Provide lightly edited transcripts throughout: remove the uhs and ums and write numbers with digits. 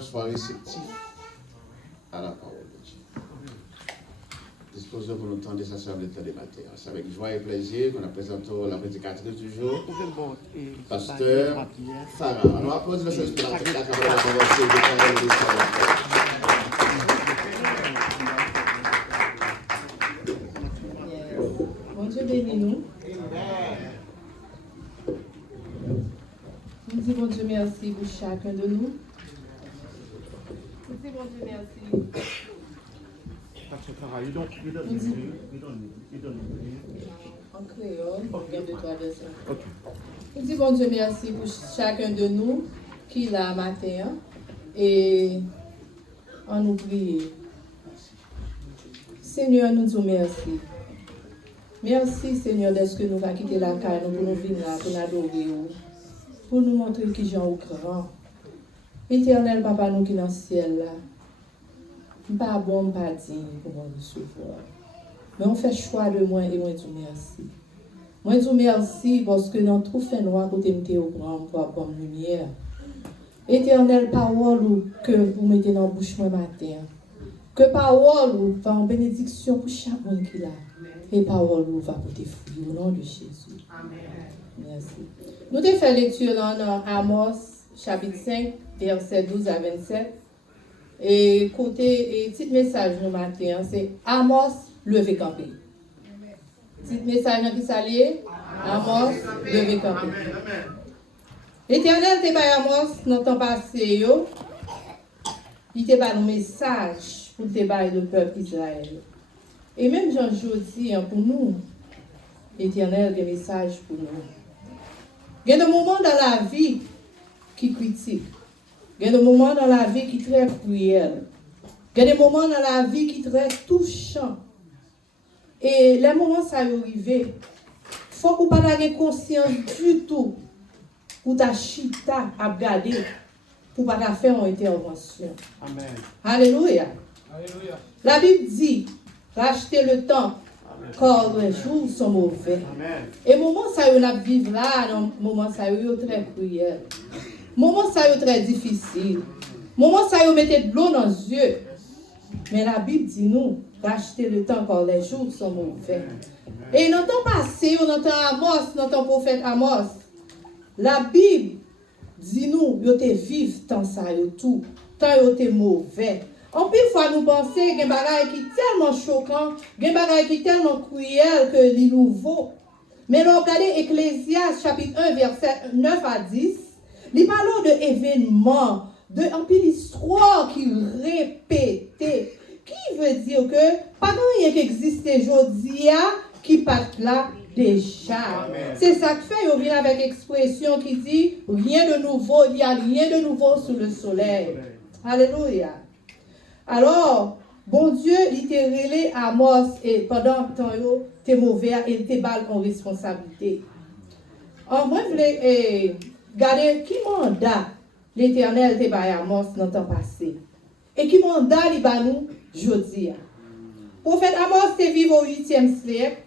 Sois réceptif à la parole de Dieu. Disposons pour nous tendre sa sœur de temps des matins. C'est avec joie et plaisir qu'on a présenté la prédicatrice du jour, Pasteur Farah. Alors, applaudissez le Saint-Esprit dans la caméra de la conversation de parole de savoir. Bon Dieu bénis nous. Nous disons bon Dieu merci pour chacun de nous. Nous disons bon Dieu merci. En créole, on vient de toi de ça. Nous disons bon Dieu merci pour chacun de nous qui est là matin et en nous prier. Seigneur, nous disons merci. Merci Seigneur d'être que nous va quitter la caille pour nous venir là, pour nous adorer, pour nous montrer qui Jean au grand. Éternel Papa nous qui est dans le ciel là. Pas bon, pas digne pour nous recevoir. Mais on fait choix de moi et moi dis merci. Moi dis merci parce que dans tout fait noir côté m'était au grand pour avoir lumière. Éternel parole que vous mettez dans la bouche moi matin. Que parole va en bénédiction pour chaque monde qui l'a. Et parole va porter fruit au nom de Jésus. Amen. Merci. Nous avons fait lecture dans Amos chapitre 5 verset 12 à 27. Et côté petit message nous matin, c'est Amos levé campé. Petit message qui s'allie Amos levé campé. L'Éternel te pas Amos dans temps passé yo. Il te pas un message pour te bailler le peuple Israël. Et même Jean dis pour nous, l'Éternel a un message pour nous. Il y a des moments dans la vie qui critiquent. Il y a des moments dans la vie qui sont très cruels. Il y a des moments dans la vie qui sont très touchants. Et les moments ça y arrive, il faut que vous pas avoir conscience du tout pour ta chita à regarder, pour pas faire une intervention. Amen. Alléluia. Alléluia. La Bible dit, rachetez le temps, car les jours sont mauvais. Amen. Et moment ça y a vivre là, moment ça y est très cruel. Moment ça y est très difficile. Moment ça y est mettez de l'eau dans les yeux. Mais la Bible dit nous, rachetez le temps car les jours sont mauvais. Et dans le temps passé, on entend Amos, dans le prophète Amos. La Bible dit nous, yo te vive tant ça yo tout, tant yo te mauvais. En plus fois nous penser qu'il y a des bagages qui tellement choquants, des bagages qui tellement cruels que les nouveaux. Mais là, regardez Ecclésiaste chapitre 1 verset 9 à 10, il parle de événements, de un peu l'histoire qui répétait, qui veut dire que pas rien qui existe aujourd'hui qui part là déjà. C'est ça que fait, on vient avec expression qui dit rien de nouveau, il n'y a rien de nouveau sous le soleil. Alléluia. Alors, bon Dieu, il t'a relé à Amos et pendant que tu es mauvais, il t'a balle en responsabilité. Alors, moi, je voulais regarder qui mandat l'Éternel t'a baillé à Amos dans le temps passé. Et qui mandat il bat nous aujourd'hui. Prophète Amos t'est vivre au 8e siècle,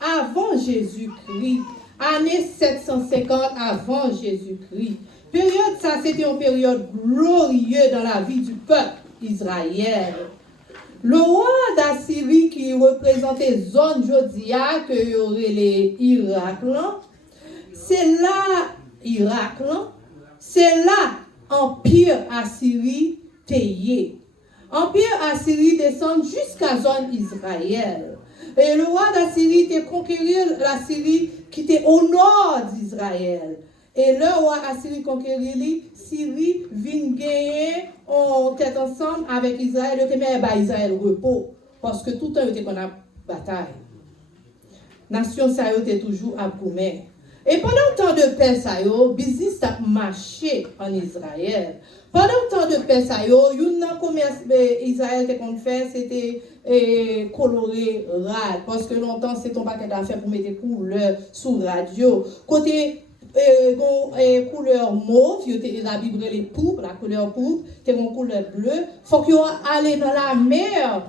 avant Jésus-Christ, année 750 avant Jésus-Christ. Période, ça, c'était une période glorieuse dans la vie du peuple Israël. Le roi d'Assyrie qui représentait zone Jodia, que y aurait les Irak, c'est là, Irak, c'est là, Empire Assyrie tayé. Empire Assyrie descend jusqu'à zone Israël. Et le roi d'Assyrie était conquérir la Syrie qui était au nord d'Israël. Et le roi Assyrie conquérir Syrie vient gagner en tête ensemble avec Israël. Il était mis à Israël repos. Parce que tout le temps, il était qu'on a bataille. Nation ça était toujours à Goumé. Et pendant le temps de paix, ça y est, business a marché en Israël. Pendant le temps de paix, ça y est, un commerce Israël qu'on fait, c'était coloré rad. Parce que longtemps, c'est ton paquet d'affaires pour mettre des couleurs sous radio. Côté couleur mauve, la Bible les poupes, la couleur poupe, c'est une couleur bleue. Faut que aller dans la mer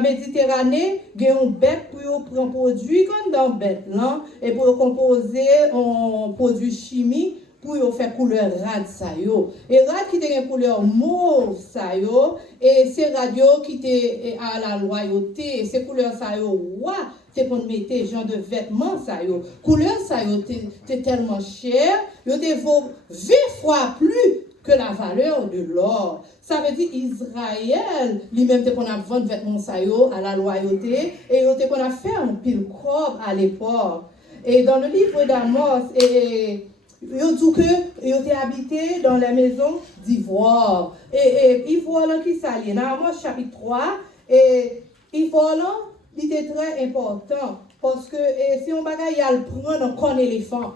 Méditerranée, il y a une bête pour prendre produit comme dans bête là et pour composer un produit chimique pour faire couleur rad ça yo. Et rad qui était une couleur mauve ça yo, et c'est radio qui était à la loyauté, ces couleurs ça yo, ouais, c'est pour mettre genre de vêtements ça yo. Couleur ça yo, c'est tellement cher, yo te vaut 20 fois plus que la valeur de l'or. Ça veut dire Israël, lui-même te qu'on a vendu vêtements ça yo à la loyauté, et yo te qu'on a fait un pile corps à l'époque. Et dans le livre d'Amos, il dit que il était habité dans la maison d'ivoire. Et ivoire là qui s'allie. Dans Amos chapitre 3, et ivoire là, il était très important. Parce que si on bagaille, il y a le prendre un corps éléphant.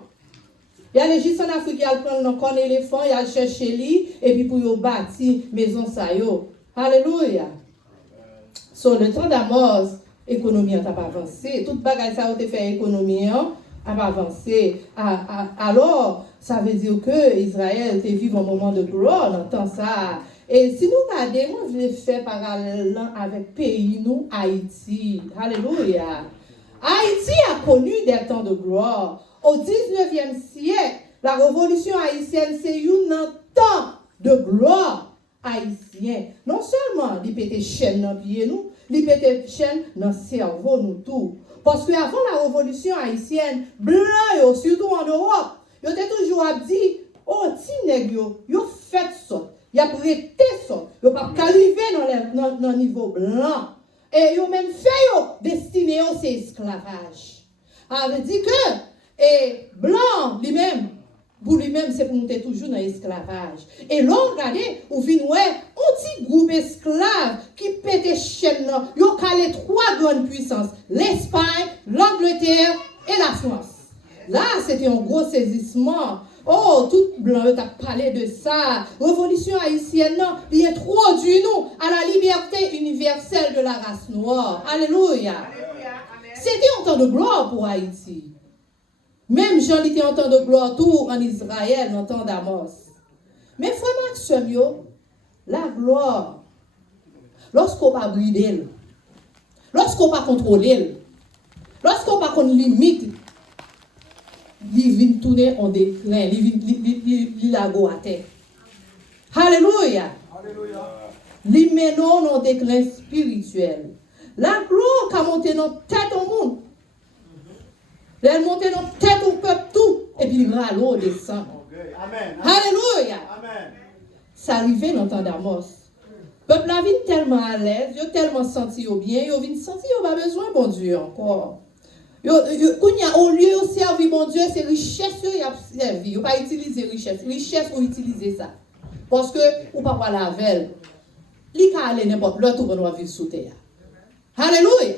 Il y a les juste en Afrique, il y a le prendre un corps éléphant, il y a le chercher lui, et puis pour y bâtir maison ça yo. Alléluia. Sur le temps d'Amos, l'économie n'a pas avancé. Toute bagaille ça a été fait économie a pas avancé. Alors, ça veut dire que Israël te vive un moment de gloire dans temps ça. Et si nous regardons, moi je vais faire parallèle avec pays nous, Haïti. Alléluia. Haïti a connu des temps de gloire. Au 19e siècle, la révolution haïtienne, c'est un temps de gloire haïtien. Non seulement, il pétait chaîne dans pied nous, il pétait chaîne dans le cerveau nous tout. Parce qu'avant la révolution haïtienne, blanc, surtout en Europe, ils étaient toujours à dire, oh, ti nèg yo fait ça, ils ont prêté ça, ils n'ont pas arrivé dans le niveau blanc. Et ils ont même fait destiné au esclavage. Ça veut dire que, et blanc lui-même, pour lui-même, c'est pour nous être toujours dans l'esclavage. Et là, regardez, on vient ouais, un petit groupe esclave qui pète chaîne, ils ont calé 3 grandes puissances, l'Espagne, l'Angleterre et la France. Là, c'était un gros saisissement. Oh, tout blanc, tu as parlé de ça. Révolution haïtienne, non, il introduit nous à la liberté universelle de la race noire. Alléluia. C'était un temps de gloire pour Haïti. Même Jean était en temps de gloire tout en Israël, en temps d'Amos. Mais frère Maxime, la gloire, lorsqu'on va brider, lorsqu'on va contrôler, lorsqu'on va qu'on limite, il vient tourner en déclin, il la go à terre. Alléluia. Il mène en déclin spirituel. La gloire qui a monté dans la tête au monde. Elle monte dans la tête au peuple tout. Et puis il râle descend. Amen. Alléluia. Amen. Ça arrivait dans le temps d'Amos. Le peuple a vu tellement à l'aise, il a tellement senti bien, il a vu senti qu'il n'a pas besoin de bon Dieu encore. Au lieu de servir bon Dieu, c'est richesse qu'il a servi. Il n'a pas utilisé richesse. Richesse, on utilise ça. Parce que, ou pas la veille, il peut aller n'importe l'autre où on doit vivre sous terre. Alléluia.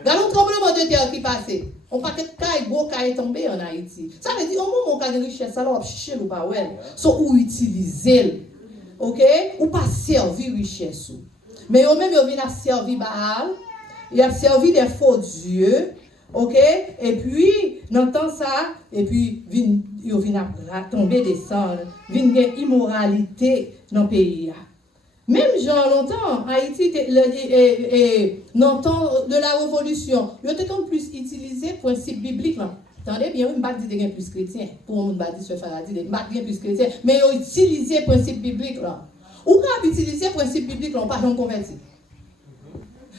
Regardons le tremblement de terre qui passe. On pas que caille beau caille tomber en Haïti. Ça veut dire au moment où on a une richesse, alors on cherche ou pas ouais. So ou utiliser. OK? Ou pas servir richesse. Mais au même il vient à servir Baal, il a servi des faux dieux. OK? Et puis dans temps ça et puis il vient à tomber descendre, vient une immoralité dans le pays. Même genre longtemps, Haïti, dans le temps de la révolution, il était comme plus utilisé le principe biblique. Attendez bien, je ne vais pas dire plus chrétien. Pour moi, je ne vais pas dire ce Faradi, je ne vais pas dire plus chrétien. Mais il utilisé le principe biblique. Ou quand il utilisé le principe biblique, on ne pas converti.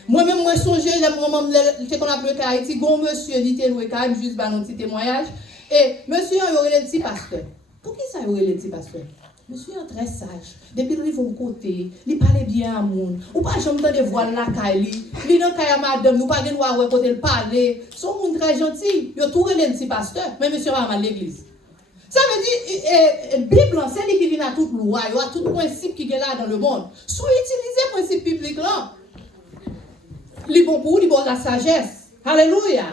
Moi-même, moi, songé, ce qu'on appelle Haïti, bon monsieur, il était loué quand même, juste un petit témoignage. Et monsieur, il y aurait le petit pasteur. Pour qui ça, il y aurait le petit pasteur? Monsieur est très sage. Depuis qu'il arrive au côté, il parle bien à monde. Ou pas jamais de voir la caille. Il dans caille madame, nous pas de voir où côté le parler. Son monde très gentil. Il a tout relé petit pasteur, mais monsieur va à l'église. Ça veut dire Bible c'est lui qui vient à toute loi, il y a tout principe qui est là dans le monde. Soit utiliser principe biblique là. Il bon pour il bon la sagesse. Alléluia.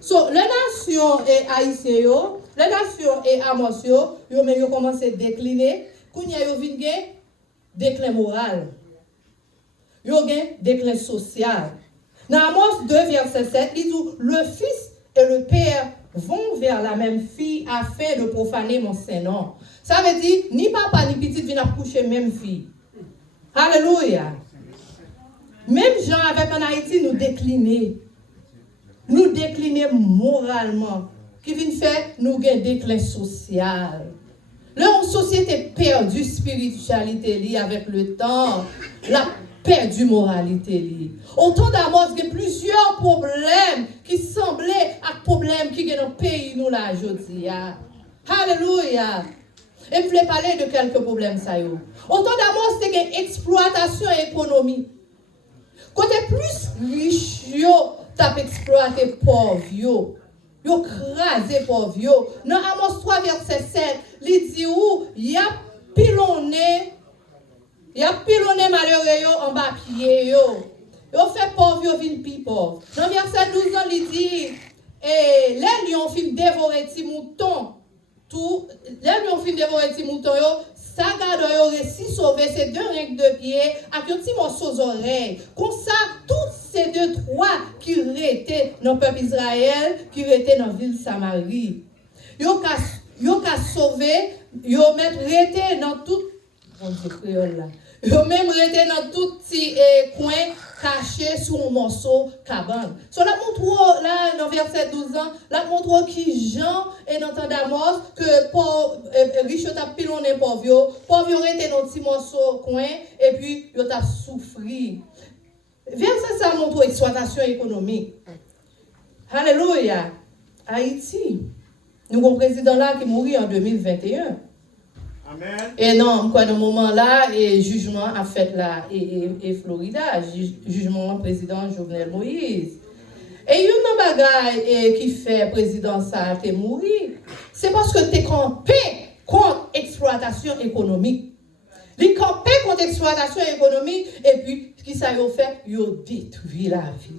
So, les nations et haïtiennes, les nations et Amos, ils ont commencé à décliner. Quand ils ont vu déclin moral, ils ont déclin social. Dans Amos 2, verset 7, il dit le fils et le père vont vers la même fille afin de profaner mon Saint-Nom. Ça veut dire, ni papa ni petite viennent coucher même fille. Alléluia. Même gens avec en Haïti, nous décliner moralement. qui vient faire nous un déclin social. Là, une société perdue spiritualité liée avec le temps, la perdue moralité liée. Au temps d'Amos, il y a plusieurs problèmes qui semblaient à problèmes qui sont dans le pays nous là aujourd'hui. Alléluia. Et je voulais parler de quelques problèmes ça yo. Au temps d'Amos, c'est une exploitation économique. Côté plus riche yo, t'as exploité pauvre yo. Yo crasé pauvre yo. Dans Amos 3 verset 7, il dit où y a pilonné malheureux yo en bas pied yo. Yo fait pauvre yo vin pi pauvre. Dans verset 12 il dit et les lions fin dévorer ti mouton. Tout les lions fin dévorer ti mouton yo. Ça garde yo récit sauver ces deux règles de pied avec un petit morceau aux oreilles. Comme ça, toutes ces deux trois qui étaient dans le peuple Israël, qui étaient dans la ville Samarie. Yo ka sauvé, yo même rété dans tout bon Dieu créole là. Yo même rété dans tout petit coin caché sous un morceau cabane. So la montre là dans verset 12 ans, la montre qui Jean et dans temps d'Amos que pour riche t'a pilonné pauvre yo rété dans petit morceau coin et puis yo t'a souffri. Verset ça montre exploitation économique. Alléluia. Haïti. Nous avons un président là qui mourit en 2021. Amen. Et non, quoi, dans ce moment-là, et jugement a fait là, et Florida, jugement président Jovenel Moïse. Et il y a une bagaille qui fait président ça te mourir. C'est parce que tu es campé contre exploitation économique. Les campé contre exploitation économique, et puis, ce qui ça y fait, il détruit la vie.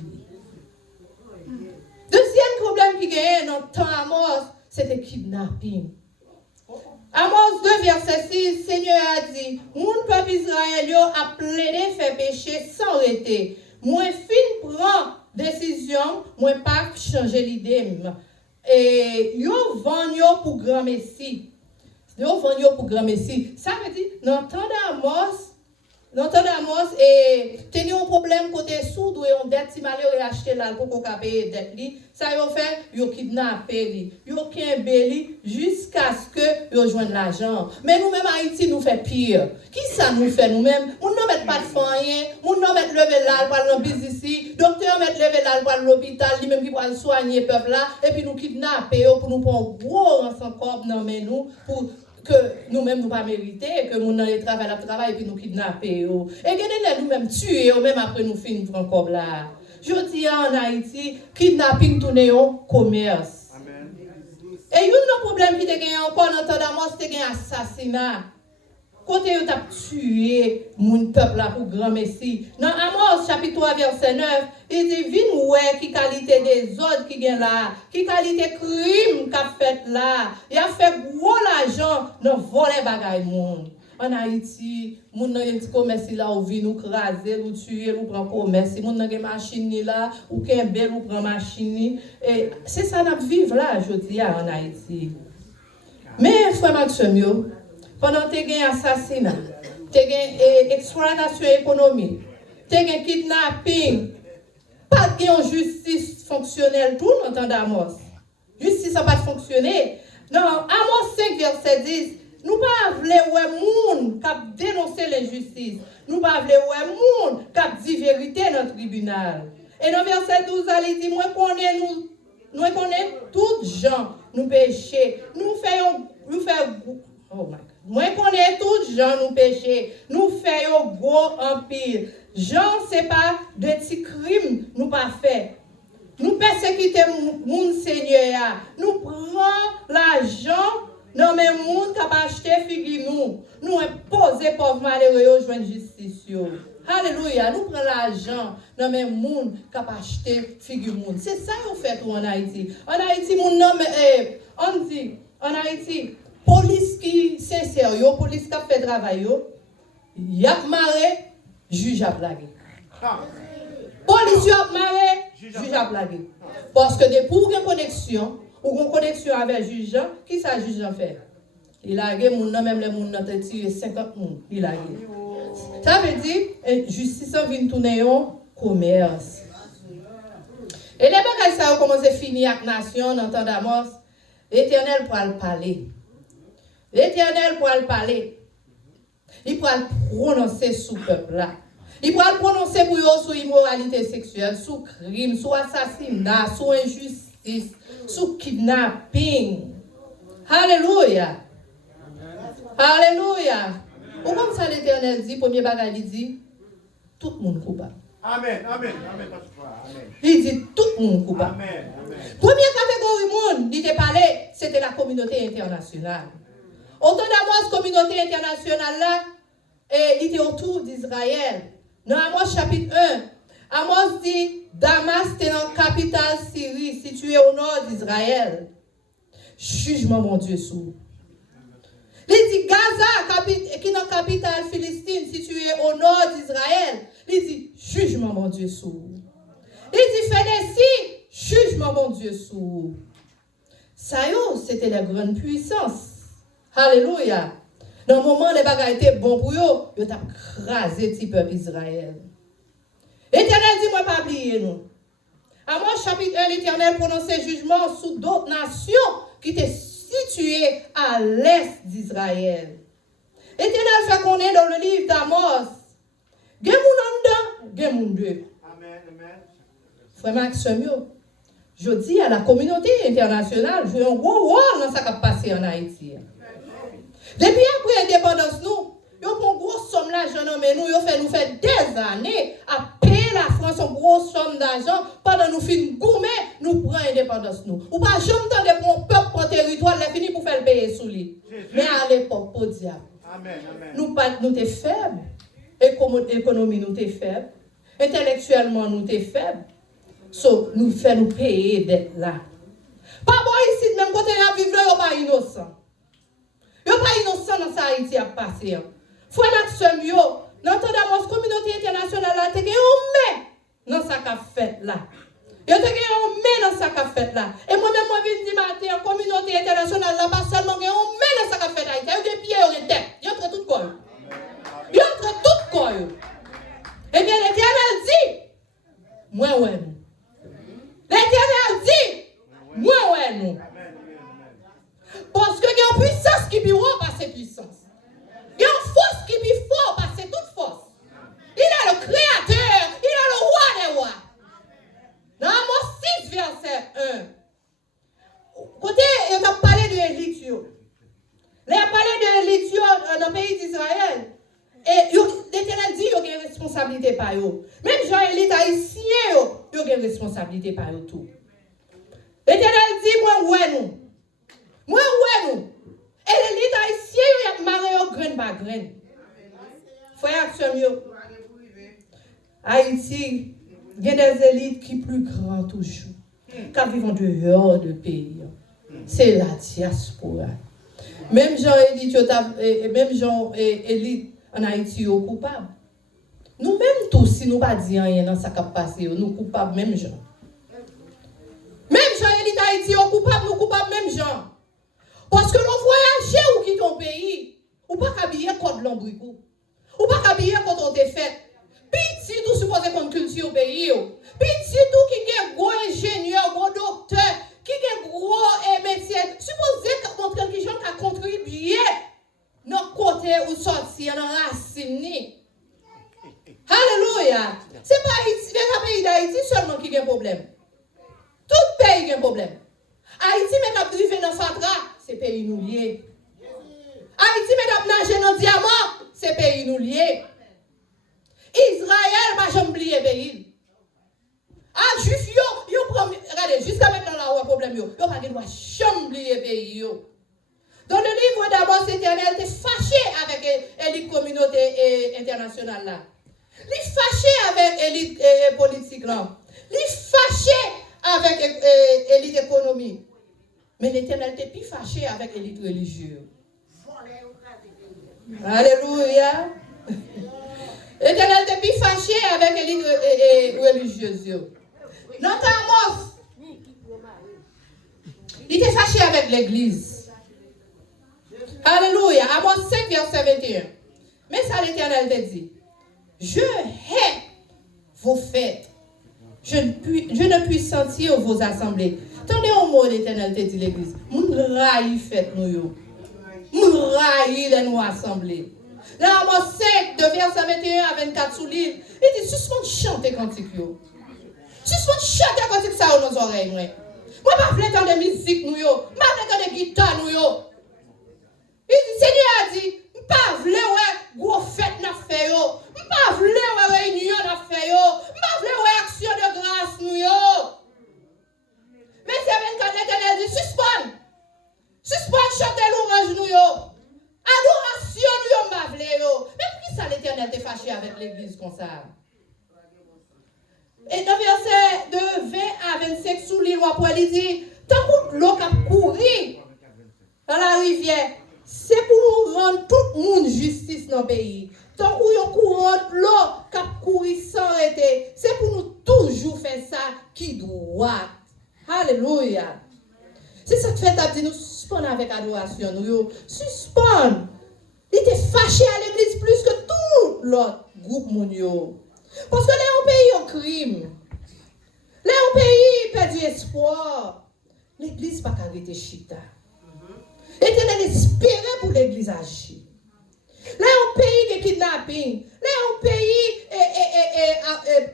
Deuxième problème qui gagne dans le temps Amos, c'était kidnapping. Amos 2, verset 6, Seigneur a dit, mon peuple Israël a plaidé faire péché sans arrêter. Moi, fin prend décision, moi pas changer l'idée. Et yo vend yo pour grand messie. Yo vend yo pour grand messie. Ça veut dire, dans le temps d'Amos, et tenir un problème côté sourd, ou on dette si malheureux acheter là pour qu'on paye dette li, ça yo fait, yo kidnapper li, yo kembe li jusqu'à ce que yo joigne l'argent. Mais nous-mêmes Haïti nous fait pire. Qui ça nous fait nous-mêmes? Nous ne mettons pas de fonds rien, nous ne mettons lever là pour le business ici, docteur met lever là pour l'hôpital, lui même qui va soigner le peuple là, et puis nous kidnapper pour nous prendre gros ensemble corps dans nous pour que nous-mêmes nous pas mériter, que nous n'avons travail et puis nous kidnapper. Et que nous-mêmes tuer, même après nous finir encore là. Je dis en Haïti, kidnapping tourne en commerce. Amen. Et il y a un problème qui est encore dans le temps d'Amos, c'est un assassinat. Côté où tu as tué mon peuple là pour grand messie. Dans Amos chapitre 3 verset 9, il dit vin ouais qui qualité des autres qui gagne là, qui qualité crime qu'a fait là. Il a fait gros l'argent dans voler bagaille monde. En Haïti, moun nan yon petit commerce là ou vin nous craser, nous tuer, nous prend commerce, moun nan gen machine là ou kembe nous prend machine et c'est ça n'a vivre là jodi en Haïti. Mais frère Maxime pendant que tu as assassinat, tu as exploitation économique, tu as kidnapping, pas de justice fonctionnelle tout dans le temps d'Amos. Justice n'a pas fonctionné. Non, Amos 5, verset 10, nous ne voulons pas moun qui dénoncer l'injustice. Nous ne voulons pas moun qui dit vérité dans le tribunal. Et dans verset 12, il dit, moi connais tous gens, nous péchés, nous faisons, oh my God. Moi connais tous gens nous péchés, nous faisons gros empire. Gens c'est pas de petits crimes nous pas fait. Nous persécutons mon Seigneur, nous prenons l'argent dans mes monde qui a acheté figure nous imposer pauvre malheureux joindre justice. Alléluia, nous prenons l'argent dans mes monde qui a acheté figure monde. C'est ça qu'on fait en Haïti. En Haïti mon nom on dit en Haïti police qui sincère, police qui fait travail, y a maré, juge a blagué. Police a maré, juge a blagué. Parce que pour une connexion, ou une connexion avec le juge, qui ça juge en fait? Il a gagné mon nom, même les gens ont tiré 50 personnes. Il a gagné. Ça veut dire, justice vient tourner en commerce. Et les bagages ça ont commencé à finir avec la nation dans le temps d'Amos. l'Éternel pourra le parler. L'Éternel pourra le parler. Il pourra le prononcer sous le peuple là. Il pourra le prononcer pour eux sur immoralité sexuelle, sous crime, sous assassinat, sous injustice, sous kidnapping. Alléluia. Alléluia. Ou comme ça l'Éternel dit, premier bagage, il dit, tout le monde coupable. Amen. Il dit, tout le monde coupable. Amen. Première catégorie monde, il te parlait, c'était la communauté internationale. Autant d'Amos, communauté internationale là, et il était autour d'Israël. Dans Amos chapitre 1, Amos dit, Damas est dans la capitale Syrie, située au nord d'Israël. Jugement, mon Dieu, sous. Il dit Gaza, qui est dans la capitale philistine, située au nord d'Israël. Il dit jugement, mon Dieu, sous. Il dit Phénicie, jugement, mon Dieu, sous. Ça c'était la grande puissance. Alléluia. Dans le moment où les bagages étaient bons pour eux, ils ont crasé le peuple Israël. L'Éternel dit, moi, pas oublier nous. Amos chapitre 1, l'Éternel prononçait jugement sur d'autres nations qui étaient situées à l'est d'Israël. L'Éternel fait qu'on est dans le livre d'Amos. Il y a des gens dedans, il y a des gens deux. Amen. Frère Maxime, je dis à la communauté internationale, jouer un gros rôle dans ce qui a passé en Haïti. Depuis après l'indépendance, nous avons une grosse somme d'argent, mais nous avons fait des années à payer la France une grosse somme d'argent pendant nous finissons gourmet, nous prenons l'indépendance. Ou pas jamais pour un peuple, pour un territoire, il fini pour faire le payer sous lui. Mais à l'époque, pour diable. Nous sommes faibles, l'économie nous est faible, intellectuellement nous est faible. So, nous faisons payer d'être là. Pas bon ici, même côté à vivre, ils ne sont pas innocents. Ils ne sont pas innocents dans ça Haïti à passer. Frère Maxime, dans la communauté internationale, il y a un mais dans ça qu'a fait là. Il y a un mais dans ça qu'a fait là. Et moi-même, moi, je dis matin, la communauté internationale, là, pas seulement, il y a un mais dans ça qu'a fait Haïti. Il y a des pieds, il y a des têtes. Il y a entre tout corps. Il y a entre tout corps. Eh bien, l'Éternel dit, moi, ouais, nous. L'Éternel dit, moi, ouais, nous. Parce qu'il y a une puissance qui est plus haut par cette puissance. Il y a une force qui est plus fort par cette toute force. Il est le créateur, il est le roi des rois. Dans Amos 6, verset 1. Côté, il a parlé de l'élection. Il a parlé de l'élection dans le pays d'Israël. Et l'Éternel dit qu'il y a une responsabilité par eux. Même Jean-Élie haïtien, il y a une responsabilité par eux tout. L'Éternel dit, moi, ouais, nous. Moi, ouais, nous. Et l'élite haïtien, il y a maré au grain par grain. Frère, Haïti, il y a des élites qui sont plus grandes toujours. Qui vivent en dehors du pays. C'est la diaspora. Même Jean-Élie, en Haïti, sont coupables. Nous-mêmes tous, si nous ne pas dire rien dans ce qui a passé, nous sommes coupables, même gens. Même Jean-Élie d'Haïti, sont coupables, nous coupables, même gens. Parce que l'on voyage ou quitte ton pays, ou pas qu'habiller contre l'embricot, ou pas qu'habiller contre tes fêtes. Puis si tout supposé qu'on culture au pays, puis si tout qui est gros ingénieur, gros docteur, qui est gros métier, supposé qu'on qui a contribué notre côté ou sortir dans la racine. Alléluia. C'est pas Haïti, le pays d'Haïti seulement qui a un problème. Tout pays a un problème. Haïti, maintenant, privé dans Fatra, c'est pays nous lié. Haïti, maintenant, nager dans diamant, c'est pays nous lié. Israël, pas jamais oublié pays. Ah, juif, regardez, jusqu'à maintenant, là, où un problème, yo pas jamais oublié pays. Dans le livre d'Amos éternel, tu es fâché avec l'élite communauté internationale là. Il est fâché avec l'élite politique là. Il est fâché avec l'élite économique. Mais l'Éternel n'est plus fâché avec l'élite religieuse. Alléluia. L'Éternel n'est plus fâché avec l'élite religieuse. Notre Amos, il était fâché avec l'Église. Alléluia. Amos 5, verset 21. Mais ça, l'Éternel te dit, je hais vos fêtes. Je ne puis sentir vos assemblées. Attendez, un mot l'Éternel te dit l'église. Moun raï fête nous yo. Moun raï les nous assemblés. Dans Amos 5, de verset 21 à 24 sous l'île, il dit suspend chanter cantique yo. Suspend chanter cantique ça dans nos oreilles moi. Moi pas vle entendre de musique nous yo, pas vle entendre de guitare nous yo. Il dit Seigneur a dit, pas vle ouais gros fête n'a fait yo. Pas vle ouais réunion n'a fait yo. Pas vle ouais action de grâce nous yo. Verset 24 l'Éternel dit suspend. Suspend chanter louange nous yo. Adoration nous yo pas vle yo. Mais pour qui ça l'Éternel t'est fâché avec l'église comme ça? Et dans verset de 20 à 25 sous l'île, il dit, tant que l'eau a couru dans la rivière, c'est pour nous rendre tout le monde justice dans le pays. Tant que nous courons l'eau qui a couru sans arrêter, c'est pour nous toujours faire ça qui doit. Alléluia. C'est ça que fait à dire, nous suspendons avec adoration. Nous suspendons. Il était fâché à l'église plus que tout l'autre groupe mondial. Parce que là, on pays en crime. Là, on pays perdu espoir. L'église pas arrêter chita. Éternel espérait pour l'église agir. Là, on pays de kidnapping. Là, on pays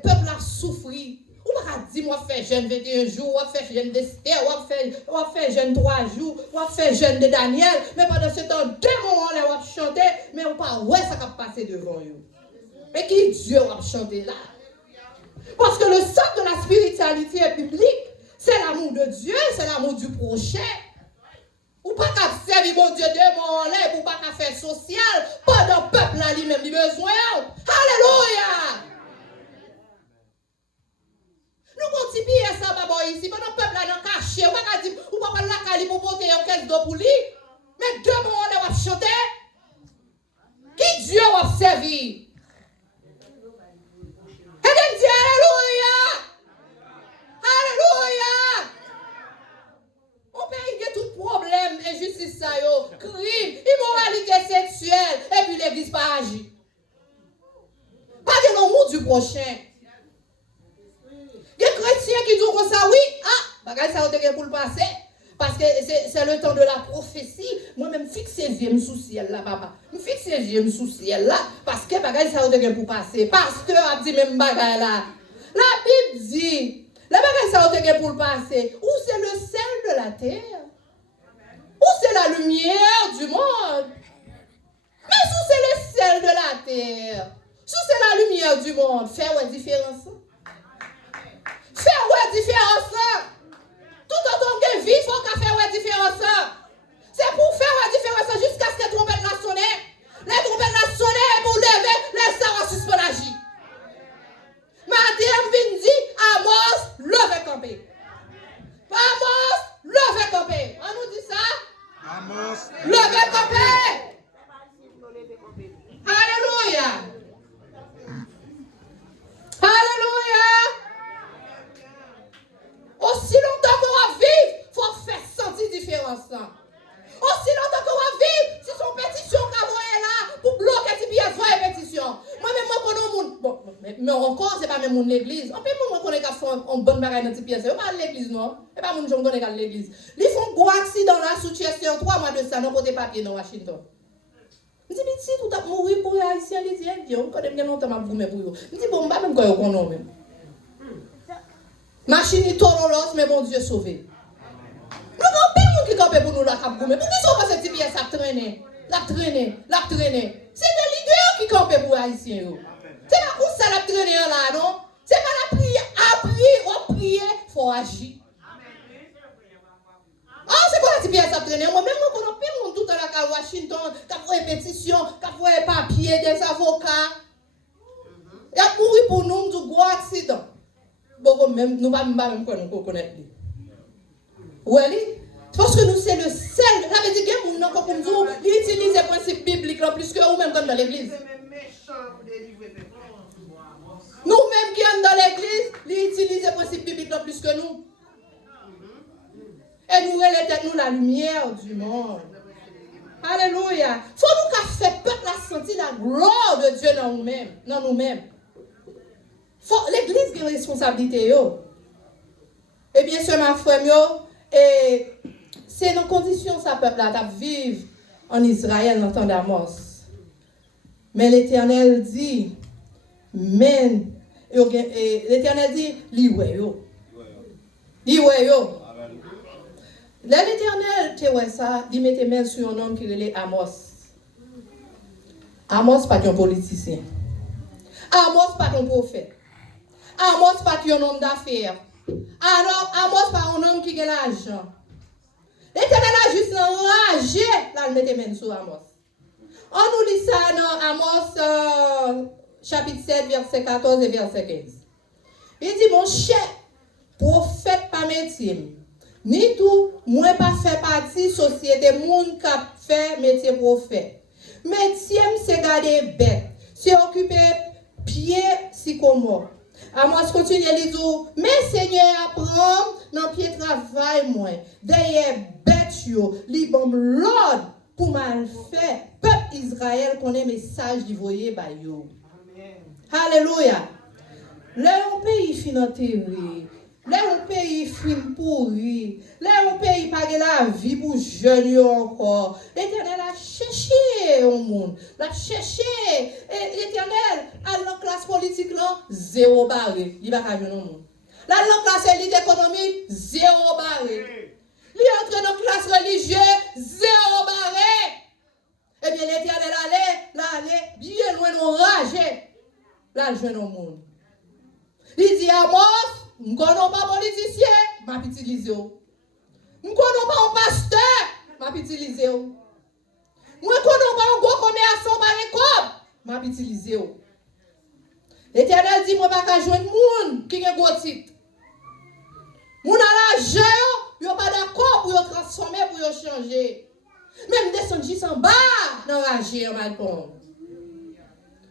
peuple a souffri. On va dire moi faire jeûne 21 jours, on va faire jeûne d'Esther, on va faire jeûne 3 jours, on va faire jeûne de Daniel, mais pendant ce temps, 2 moments là on va chanter, mais on pas ouais ça va passer devant eux. Mais qui Dieu va chanter là? Parce que le centre de la spiritualité biblique, c'est l'amour de Dieu, c'est l'amour du prochain. Ou pas qu'à servir mon Dieu de mon lait, ou pas qu'à faire social, pendant le peuple là lui-même, il a besoin. Alléluia! Nous continuons ça, papa, ici, pendant le peuple là, caché, ou pas qu'à dire, ou pas la cali pour porter un caisse d'eau pour lui, mais 2 mots on va chanter. Qui Dieu va servir? Et de Dieu, alléluia! Alléluia! On peut régler tout problème, injustice, crime, immoralité sexuelle, et puis l'église pas agir. Pas de l'amour du prochain. Il y a des chrétiens qui disent comme ça, oui, bagage ça a pour le passer. Parce que c'est le temps de la prophétie. Moi-même, fixe les yeux sous ciel là, papa. Je fixe les yeux sous ciel là, parce que bagage ça a pour passer. Pasteur a dit même bagage là. La Bible dit, la bagage ça a pour le passer. Ou c'est le sel de la terre, ou c'est la lumière du monde. Mais si c'est le sel de la terre, si c'est la lumière du monde, faire une différence. Faire une différence. Tout autant que vie, il faut qu'on fasse une différence. C'est pour faire une différence jusqu'à ce que la trompette la sonne. La trompette la sonne pour lever les sarres suspendent l'agir. Madame vient dire, Amos, levez camper. Amos, levez camper. On nous dit ça? Amos, levez camper. Alléluia. Alléluia. Aussi longtemps qu'on va vivre, il faut faire sentir différence. Aussi longtemps qu'on va vivre, si son pétition est là, pour bloquer si bien faire une pétition. Moi-même, moi, connais le monde. Bon, mais encore, ce n'est pas même mon l'église. En fait, moi, je connais qu'à faire une bonne bagaille dans cette pièce. Ce n'est pas l'église, non. Ce n'est pas mon je connais qu'à l'église. Ils font un gros accident là, sous Chester, 3 mois de ça, dans côté papier dans Washington. Je dis, mais si tout a mouru pour les Haïtiens, les Dieu, on connaît bien longtemps, je vous pour eux. Je dis, bon, je ne sais pas même quand on connaît même. Machine est tololos, mais bon Dieu sauvé. Nous avons plein de monde qui campent pour nous la cap goumé. Pourquoi sont pas cette pièce à traîner? La traîner. C'est des leaders qui campent pour les Haïtiens. C'est pas pour ça la traîner là, non? C'est pas la prière. À prier, il faut agir. Ah, c'est quoi la pièce à traîner? Moi-même, je connais plein de monde tout à la Washington, qui a fait des pétitions, qui a fait des papiers, des avocats. Il a mouru pour nous du gros accident. Bon, même, nous ne pouvons pas même connaître. Oui, parce que nous, c'est le seul. Ça veut dire que nous, comme nous, ils utilisent les principes bibliques plus que nous-mêmes comme dans l'église. Nous-mêmes qui sommes dans l'église, ils utilisent les principes bibliques plus que nous. Et nous, nous la lumière du monde. Alléluia. Il faut nous faire peuple à sentir la gloire de Dieu dans nous-mêmes. L'église a une responsabilité. Et bien sûr, ma frère, Et c'est dans conditions ça peuple là t'a vivre en Israël dans le temps d'Amos. Mais l'Éternel dit men et l'Éternel dit li ouais yo. Li ouais yo. L'Éternel te ouais ça, il mettait main sur un homme qui relait Amos. Amos pas un politicien. Amos pas un prophète. Amos pas un homme d'affaires. Alors Amos pas un homme qui a l'argent. L'Éternel a juste enragé, là il mettait main sur Amos. On nous lit ça dans Amos chapitre 7 verset 14 et verset 15. Il dit mon cher prophète pas métier. Ni tout, moi pas fait partie société monde qui fait métier prophète. Métier c'est garder bête, c'est occuper pied sycomore. Amos continue à dire, mais Seigneur apprend dans pied travail moi. Derrière bête yo, li bon l'ordre pour mal faire. Peuple Israël connaît message du voyer ba yo. Alléluia. Là un pays finanté. Là, un pays fin pourri. Là, un pays pas la vie pour jeunes encore. L'Éternel a cherché au monde. L'a cherché. Et l'Éternel, à la classe politique, là, zéro barré. Il va pas venir au monde. Là, la classe élite économique, zéro barré. Il est entré dans la classe religieuse, zéro barré. Eh bien, l'Éternel allait bien loin d'enrager. Là, le jeune au monde. Il dit à moi, je ne connais pas politicien, je vais utiliser. Je ne connais pas un pasteur, je vais utiliser. Je ne connais pas un gros commerçant par un cop, je vais utiliser. L'Éternel dit, moi, je ne vais pas jouer de monde qui a un gros titre. Moun a l'argent, yo pas d'accord pour yo transformer, pour yo changer. Même descendre juste en bas, dans l'argent, en balcon.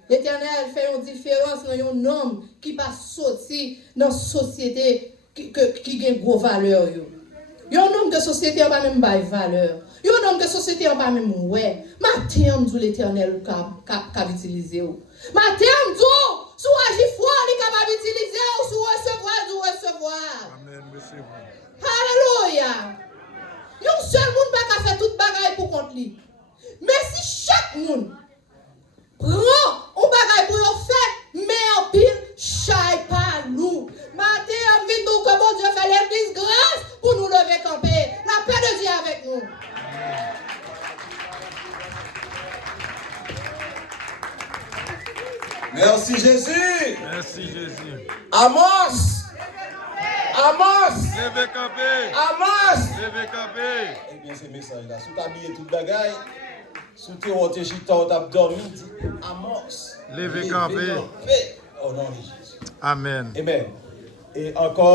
L'Éternel fait une différence dans un homme qui pas sorti dans la société qui a une grosse valeur. Il y a un homme de société qui n'a pas même valeur. Il y a un homme de société qui n'a pas même ouais. Matin, on dit l'Éternel qui utiliser. Matin, on dit, si on agit fort, il est capable d'utiliser, si on recevoir. Amen, monsieur. Alléluia. Il y a un seul monde qui a fait toute bagaille pour contre lui. Mais si chaque monde prend un bagaille pour le faire, mais en pile, chaille pas nous. Matin, on vit nous que bon Dieu fait l'église grâce pour nous lever camper. La paix de Dieu avec nous. Merci Jésus. Merci Jésus. Amos. Amos. Levez campé. Amos. Levez campé. Eh bien, ce message-là, si tu as habillé toute bagaille, si tu as chita, tu as dormi, Amos. Levez campé. Au nom de Jésus. Amen. Amen. Et encore.